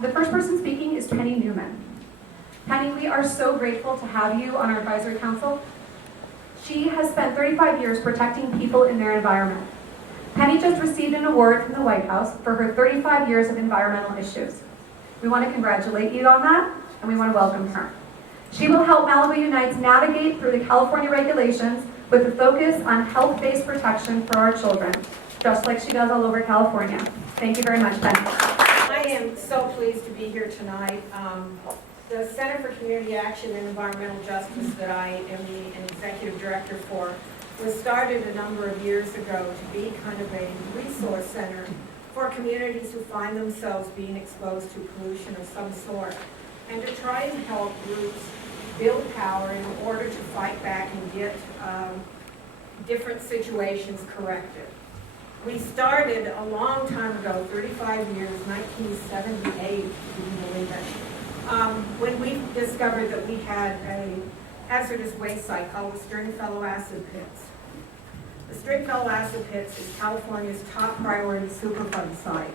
The first person speaking is Penny Newman. Penny, we are so grateful to have you on our advisory council. She has spent 35 years protecting people in their environment. Penny just received an award from the White House for her 35 years of environmental issues. We want to congratulate you on that, and we want to welcome her. She will help Malibu Unites navigate through the California regulations with a focus on health-based protection for our children, just like she does all over California. Thank you very much, Penny. I am so pleased to be here tonight. The Center for Community Action and Environmental Justice that I am the executive director for was started a number of years ago to be kind of a resource center for communities who find themselves being exposed to pollution of some sort, and to try and help groups build power in order to fight back and get different situations corrected. We started a long time ago, 35 years, 1978, if you can believe it, when we discovered that we had a hazardous waste site called the Stringfellow Acid Pits. The Stringfellow Acid Pits is California's top priority Superfund site.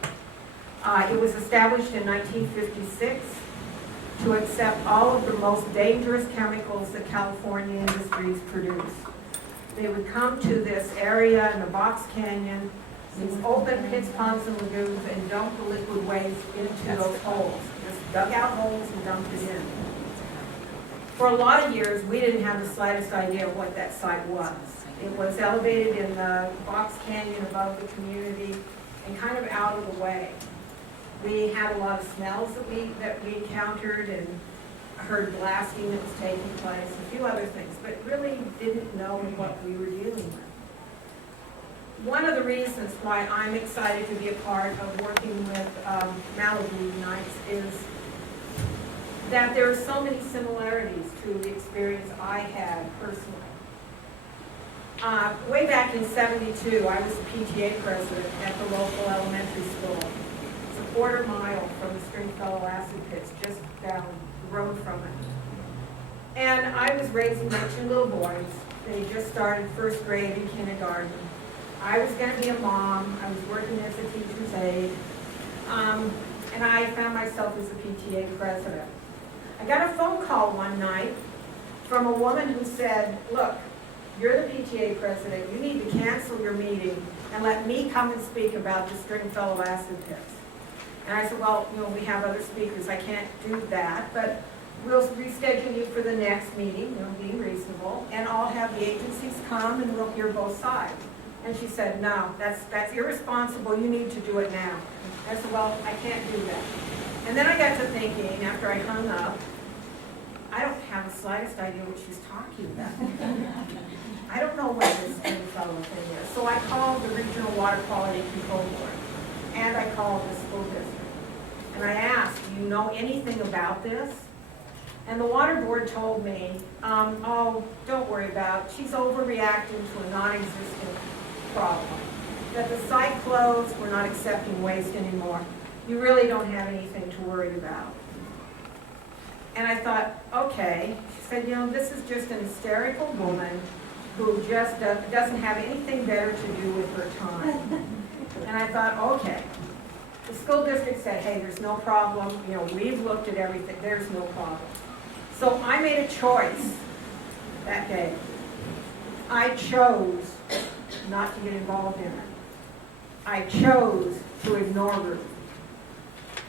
It was established in 1956 to accept all of the most dangerous chemicals that California industries produce. They would come to this area in the Box Canyon, these open pits, ponds, and lagoons, and dump the liquid waste into those holes. Just dug out holes and dumped it in. For a lot of years, we didn't have the slightest idea of what that site was. It was elevated in the Box Canyon above the community and kind of out of the way. We had a lot of smells that we encountered and heard blasting that was taking place, a few other things, but really didn't know what we were dealing with. One of the reasons why I'm excited to be a part of working with Malibu Unites is that there are so many similarities to the experience I had personally. Way back in '72, I was the PTA president at the local elementary school. It's a quarter mile from the Stringfellow Acid Pits, just down the road from it. And I was raising my two little boys. They just started first grade and kindergarten. I was going to be a mom. I was working as a teacher's aide. And I found myself as the PTA president. I got a phone call one night from a woman who said, look, you're the PTA president. You need to cancel your meeting and let me come and speak about the Stringfellow Acid Pits. And I said, well, we have other speakers. I can't do that, but we'll reschedule you for the next meeting, being reasonable, and I'll have the agencies come and we'll hear both sides. And she said, no, that's irresponsible. You need to do it now. I said, well, I can't do that. And then I got to thinking, after I hung up, I don't have the slightest idea what she's talking about. I don't know what this Stringfellow thing is. So I called the Regional Water Quality Control Board, and I called the school district. And I asked, do you know anything about this? And the water board told me, oh, don't worry about it. She's overreacting to a non-existent problem. That the site closed, we're not accepting waste anymore. You really don't have anything to worry about. And I thought, okay. She said, this is just an hysterical woman who just doesn't have anything better to do with her time. And I thought, okay. The school district said, hey, there's no problem. We've looked at everything. There's no problem. So I made a choice that day. I chose not to get involved in it. I chose to ignore Ruth.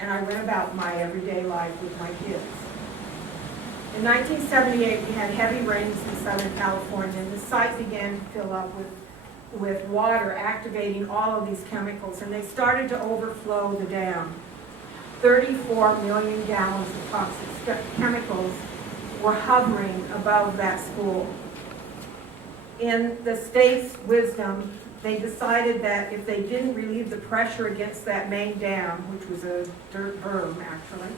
And I went about my everyday life with my kids. In 1978, we had heavy rains in Southern California, and the site began to fill up with water, activating all of these chemicals, and they started to overflow the dam. 34 million gallons of toxic chemicals were hovering above that school. In the state's wisdom, they decided that if they didn't relieve the pressure against that main dam, which was a dirt berm actually,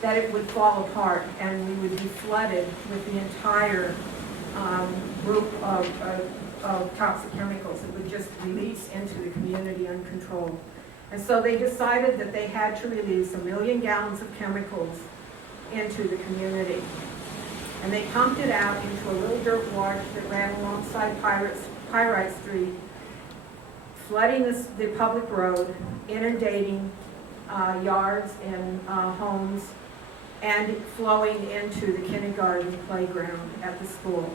that it would fall apart and we would be flooded with the entire group of toxic chemicals. It would just release into the community uncontrolled. And so they decided that they had to release 1 million gallons of chemicals into the community. And they pumped it out into a little dirt wash that ran alongside Pyrite Street, flooding the public road, inundating yards and homes, and flowing into the kindergarten playground at the school.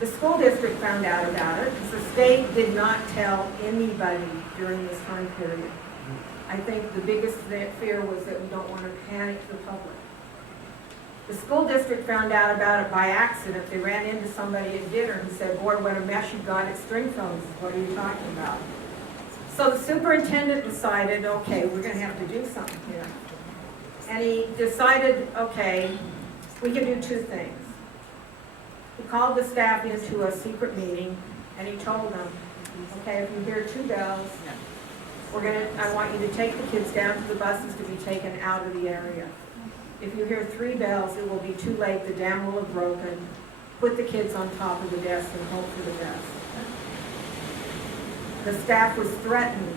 The school district found out about it because the state did not tell anybody during this time period. I think the biggest fear was that we don't want to panic the public. The school district found out about it by accident. They ran into somebody at dinner and said, "Boy, what a mess you've got at Stringfellows. What are you talking about?" So the superintendent decided, okay, we're going to have to do something here. And he decided, okay, we can do two things. He called the staff into a secret meeting and he told them, okay, if you hear 2 bells, I want you to take the kids down to the buses to be taken out of the area. If you hear 3 bells, it will be too late, the dam will have broken. Put the kids on top of the desk and hope for the best. The staff was threatened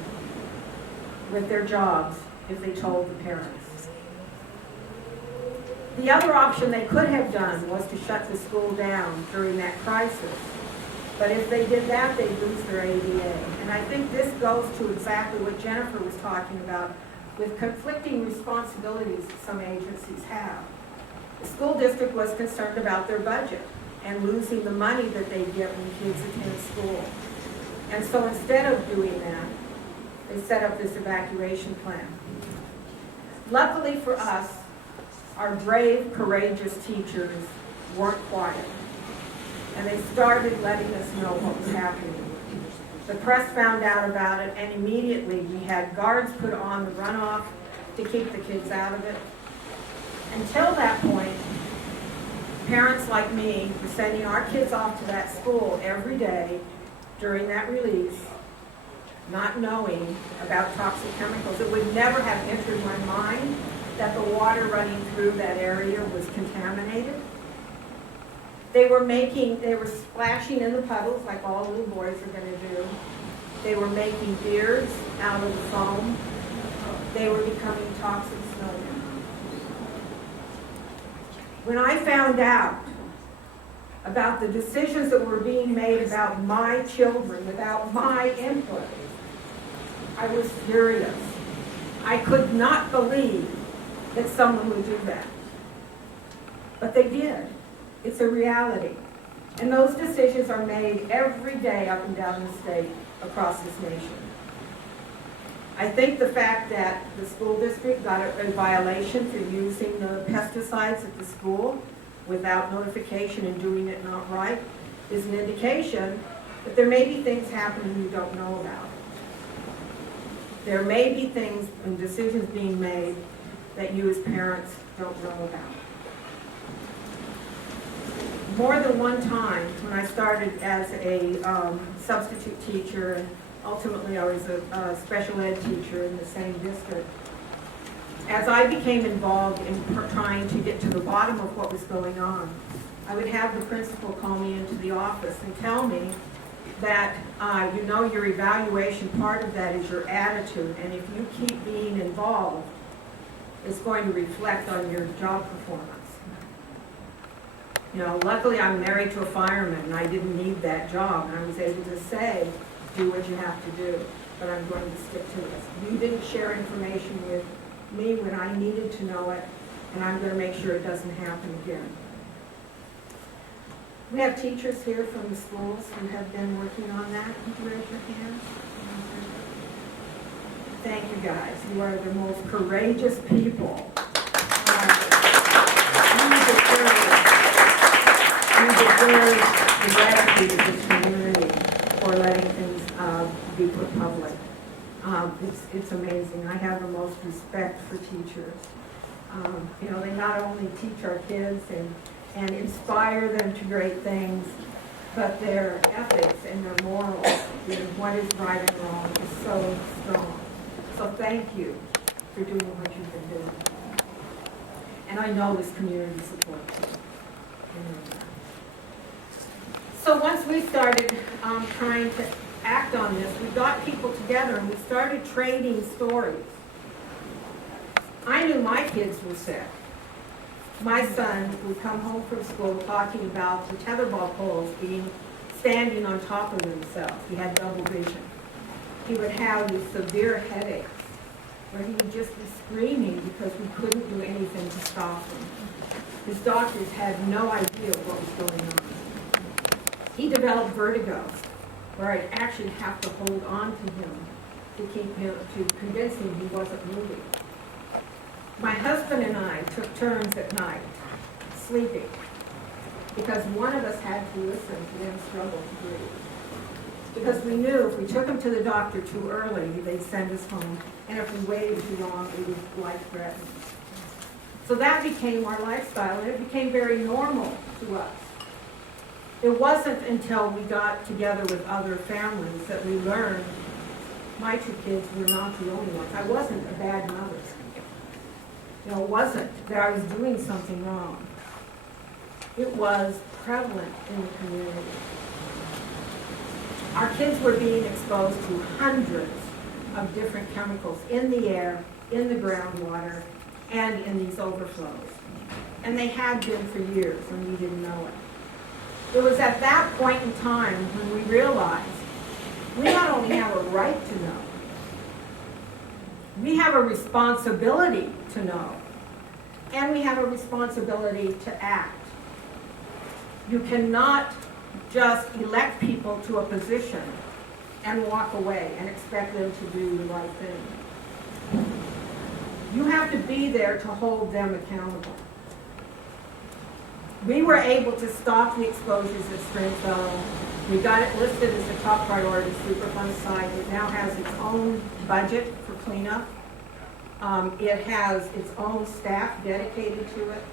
with their jobs if they told the parents. The other option they could have done was to shut the school down during that crisis. But if they did that, they'd lose their ADA. And I think this goes to exactly what Jennifer was talking about with conflicting responsibilities that some agencies have. The school district was concerned about their budget and losing the money that they get when kids attend school. And so instead of doing that, they set up this evacuation plan. Luckily for us, our brave, courageous teachers weren't quiet. And they started letting us know what was happening. The press found out about it, and immediately we had guards put on the runoff to keep the kids out of it. Until that point, parents like me were sending our kids off to that school every day during that release, not knowing about toxic chemicals. It would never have entered my mind that the water running through that area was contaminated. They were splashing in the puddles like all little boys are going to do. They were making beards out of the foam. They were becoming toxic snowmen. When I found out about the decisions that were being made about my children without my input, I was furious. I could not believe that someone would do that. But they did. It's a reality. And those decisions are made every day up and down the state, across this nation. I think the fact that the school district got a violation for using the pesticides at the school without notification and doing it not right is an indication that there may be things happening you don't know about. There may be things and decisions being made that you as parents don't know about. More than one time, when I started as a substitute teacher, and ultimately I was a special ed teacher in the same district, as I became involved in trying to get to the bottom of what was going on, I would have the principal call me into the office and tell me that, your evaluation, part of that is your attitude, and if you keep being involved, it's going to reflect on your job performance. Luckily I'm married to a fireman and I didn't need that job, and I was able to say, do what you have to do, but I'm going to stick to this. You didn't share information with me when I needed to know it, and I'm going to make sure it doesn't happen again. We have teachers here from the schools who have been working on that. Could you raise your hands? Thank you guys. You are the most courageous people. You deserve the gratitude of this community for letting things be put public. It's amazing. I have the most respect for teachers. They not only teach our kids and inspire them to great things, but their ethics and their morals, what is right and wrong, is so strong. So thank you for doing what you've been doing. And I know this community supports you. So once we started trying to act on this, we got people together and we started trading stories. I knew my kids were sick. My son would come home from school talking about the tetherball poles standing on top of themselves. He had double vision. he would have these severe headaches where he would just be screaming because we couldn't do anything to stop him. His doctors had no idea what was going on. He developed vertigo, where I'd actually have to hold on to him to convince him he wasn't moving. My husband and I took turns at night sleeping because one of us had to listen to them struggle to breathe. Because we knew if we took him to the doctor too early, they'd send us home, and if we waited too long, it was life-threatening. So that became our lifestyle, and it became very normal to us. It wasn't until we got together with other families that we learned my two kids were not the only ones. I wasn't a bad mother. It wasn't that I was doing something wrong. It was prevalent in the community. Our kids were being exposed to hundreds of different chemicals in the air, in the groundwater, and in these overflows. And they had been for years, and we didn't know it. It was at that point in time when we realized we not only have a right to know, we have a responsibility to know, and we have a responsibility to act. You cannot just elect people to a position and walk away and expect them to do the right thing. You have to be there to hold them accountable. We were able to stop the exposures at Stringfellow. We got it listed as a top priority Superfund site. It now has its own budget for cleanup. It has its own staff dedicated to it.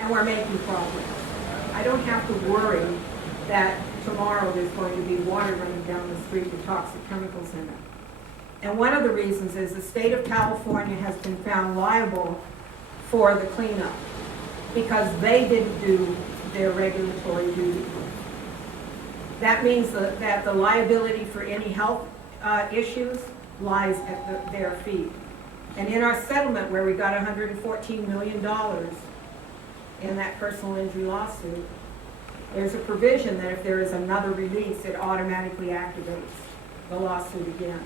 And we're making progress. I don't have to worry that tomorrow there's going to be water running down the street with toxic chemicals in it. And one of the reasons is the state of California has been found liable for the cleanup because they didn't do their regulatory duty. That means that the liability for any health issues lies at their feet. And in our settlement where we got $114 million in that personal injury lawsuit, there's a provision that if there is another release, it automatically activates the lawsuit again.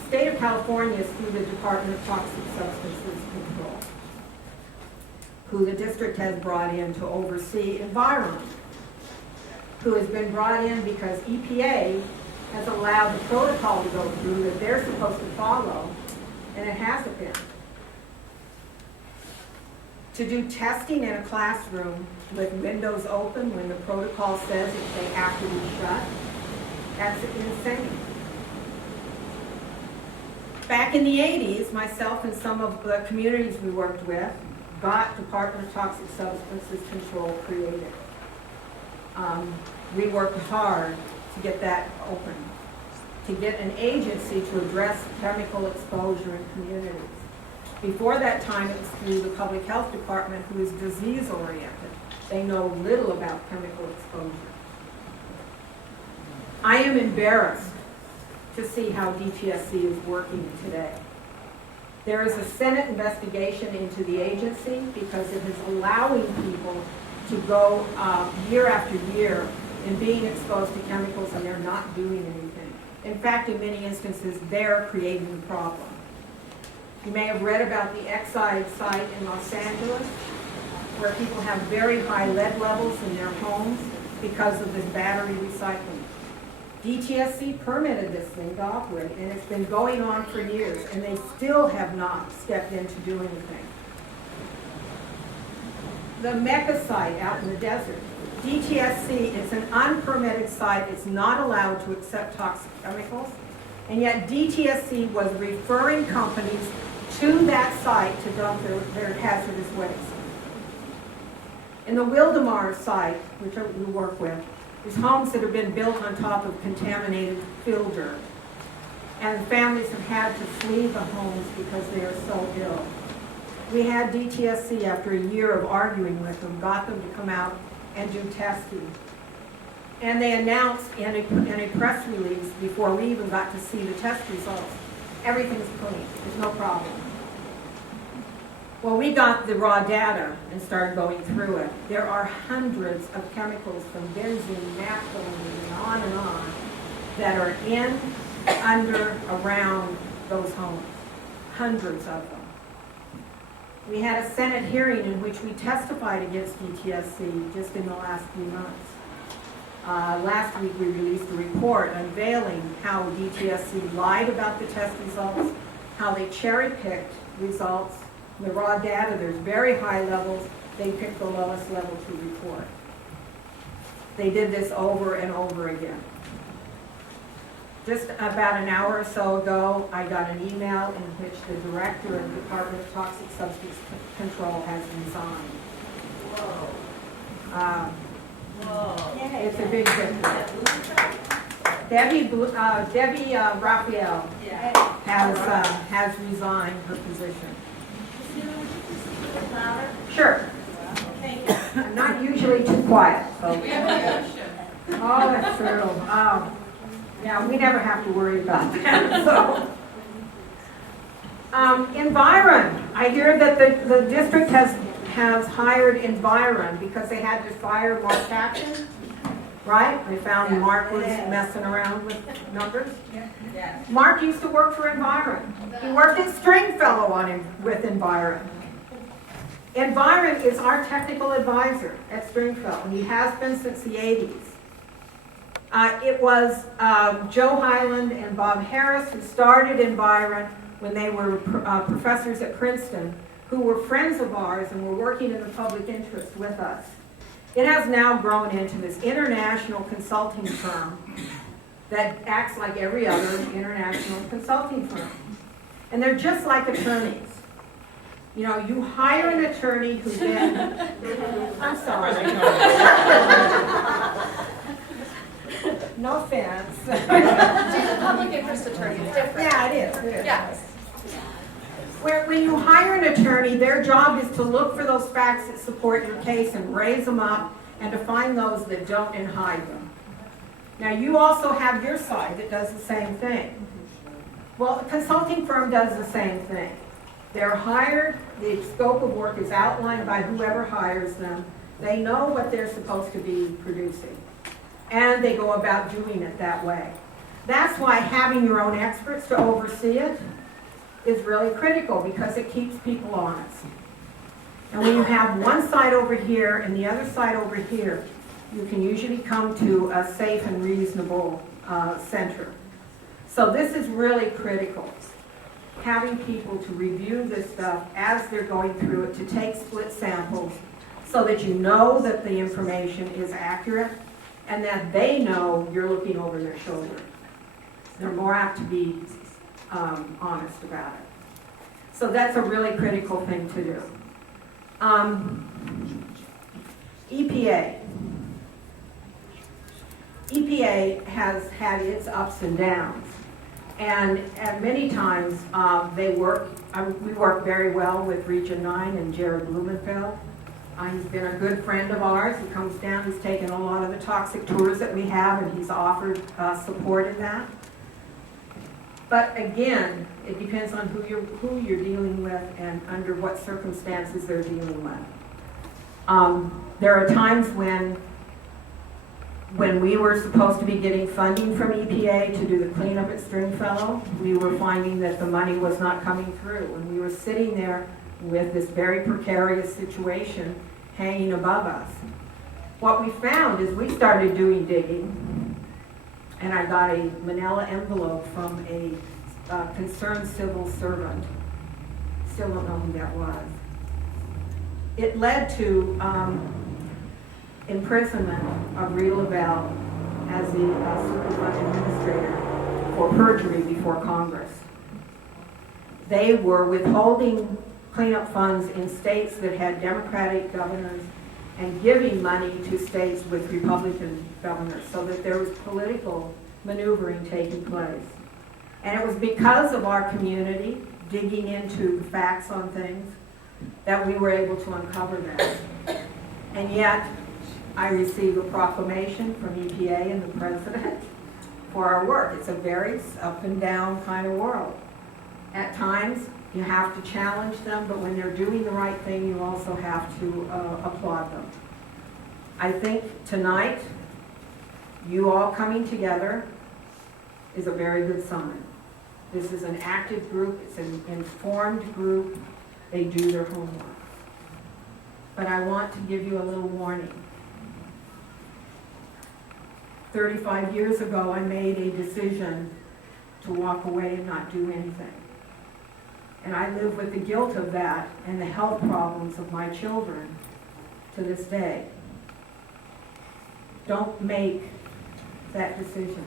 The state of California is through the Department of Toxic Substances Control, who the district has brought in to oversee environment, who has been brought in because EPA has allowed the protocol to go through that they're supposed to follow, and it hasn't been. To do testing in a classroom with windows open when the protocol says that they have to be shut, that's insane. Back in the 80s, myself and some of the communities we worked with got Department of Toxic Substances Control created. We worked hard to get that open, to get an agency to address chemical exposure in communities. Before that time, it was through the Public Health Department, who is disease-oriented. They know little about chemical exposure. I am embarrassed to see how DTSC is working today. There is a Senate investigation into the agency because it is allowing people to go year after year in being exposed to chemicals and they're not doing anything. In fact, in many instances, they're creating the problem. You may have read about the Exide site in Los Angeles, where people have very high lead levels in their homes because of this battery recycling. DTSC permitted this thing to operate, and it's been going on for years, and they still have not stepped in to do anything. The Mecca site out in the desert, DTSC is an unpermitted site. It's not allowed to accept toxic chemicals, and yet DTSC was referring companies to that site to dump their hazardous waste. In the Wildemar site, which we work with, there's homes that have been built on top of contaminated fill dirt. And families have had to flee the homes because they are so ill. We had DTSC, after a year of arguing with them, got them to come out and do testing. And they announced in a press release before we even got to see the test results, everything's clean, there's no problem. Well, we got the raw data and started going through it. There are hundreds of chemicals from benzene, naphthalene, and on, that are in, under, around those homes. Hundreds of them. We had a Senate hearing in which we testified against DTSC just in the last few months. Last week we released a report unveiling how DTSC lied about the test results, how they cherry-picked results. The raw data, there's very high levels. They picked the lowest level to report. They did this over and over again. Just about an hour or so ago, I got an email in which the director of the Department of Toxic Substance Control has resigned. Whoa. It's a big difference. Debbie Raphael has resigned her position. Louder? Sure. Thank you. I'm not usually too quiet, so. We have the ocean. Oh, that's true. Yeah, we never have to worry about that, so. Environ, I hear that the district has hired Environ because they had to fire Mark Paxton, right? They found Mark was messing around with numbers. Yes. Mark used to work for Environ. He worked at Stringfellow with Environ. Environ is our technical advisor at Stringfellow, and he has been since the 80s. It was Joe Hyland and Bob Harris who started Environ when they were professors at Princeton, who were friends of ours and were working in the public interest with us. It has now grown into this international consulting firm that acts like every other international consulting firm. And they're just like attorneys. You know, you hire an attorney who then, I'm sorry. No offense. She's a public interest attorney, it's different. Yeah, it is. Yes. When you hire an attorney, their job is to look for those facts that support your case and raise them up and to find those that don't and hide them. Now, you also have your side that does the same thing. Well, a consulting firm does the same thing. They're hired, the scope of work is outlined by whoever hires them. They know what they're supposed to be producing. And they go about doing it that way. That's why having your own experts to oversee it is really critical because it keeps people honest. And when you have one side over here and the other side over here, you can usually come to a safe and reasonable center. So this is really critical. Having people to review this stuff as they're going through it, to take split samples so that you know that the information is accurate and that they know you're looking over their shoulder. They're more apt to be honest about it. So that's a really critical thing to do. EPA. EPA has had its ups and downs. And many times we work very well with Region 9 and Jared Blumenfeld. He's been a good friend of ours. He comes down, he's taken a lot of the toxic tours that we have, and he's offered support in that. But again, it depends on who you're dealing with and under what circumstances they're dealing with. There are times when we were supposed to be getting funding from EPA to do the cleanup at Stringfellow, we were finding that the money was not coming through. And we were sitting there with this very precarious situation hanging above us. What we found is we started doing digging, and I got a manila envelope from a concerned civil servant. Still don't know who that was. It led to imprisonment of Rita Lavelle as the Superfund administrator for perjury before Congress. They were withholding cleanup funds in states that had Democratic governors and giving money to states with Republican governors, so that there was political maneuvering taking place. And it was because of our community digging into the facts on things that we were able to uncover that. And yet, I received a proclamation from EPA and the President for our work. It's a very up and down kind of world. At times, you have to challenge them, but when they're doing the right thing, you also have to applaud them. I think tonight, you all coming together is a very good sign. This is an active group, it's an informed group, they do their homework. But I want to give you a little warning. 35 years ago, I made a decision to walk away and not do anything. And I live with the guilt of that and the health problems of my children to this day. Don't make that decision.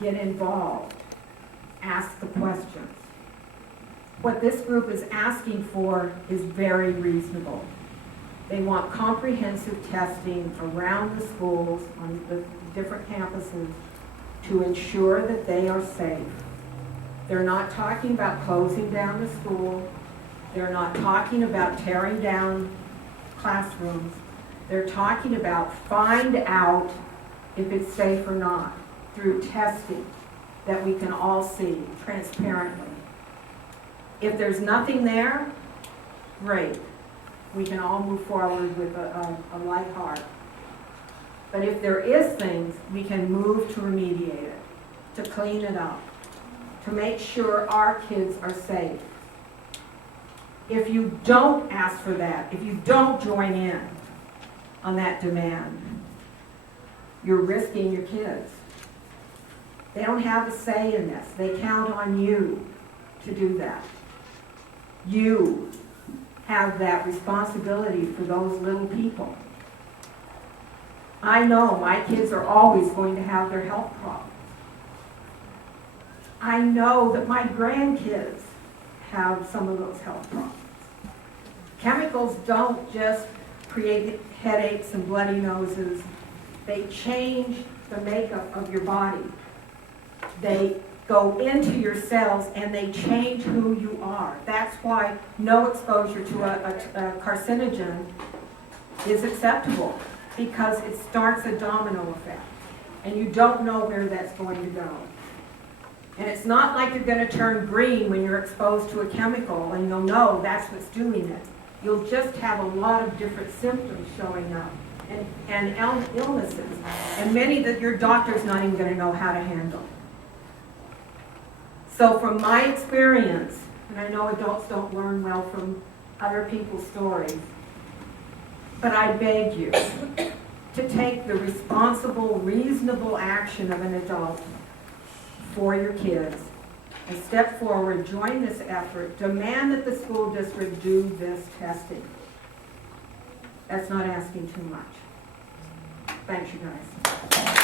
Get involved. Ask the questions. What this group is asking for is very reasonable. They want comprehensive testing around the schools, on the different campuses, to ensure that they are safe. They're not talking about closing down the school. They're not talking about tearing down classrooms. They're talking about find out if it's safe or not through testing that we can all see transparently. If there's nothing there, great. We can all move forward with a light heart. But if there is things, we can move to remediate it, to clean it up, to make sure our kids are safe. If you don't ask for that, if you don't join in on that demand, you're risking your kids. They don't have a say in this. They count on you to do that. You have that responsibility for those little people. I know my kids are always going to have their health problems. I know that my grandkids have some of those health problems. Chemicals don't just create headaches and bloody noses. They change the makeup of your body. They go into your cells and they change who you are. That's why no exposure to a carcinogen is acceptable, because it starts a domino effect and you don't know where that's going to go. And it's not like you're going to turn green when you're exposed to a chemical and you'll know that's what's doing it. You'll just have a lot of different symptoms showing up and illnesses, and many that your doctor's not even going to know how to handle. So from my experience, and I know adults don't learn well from other people's stories, but I beg you to take the responsible, reasonable action of an adult for your kids and step forward, join this effort, demand that the school district do this testing. That's not asking too much. Thanks, you guys.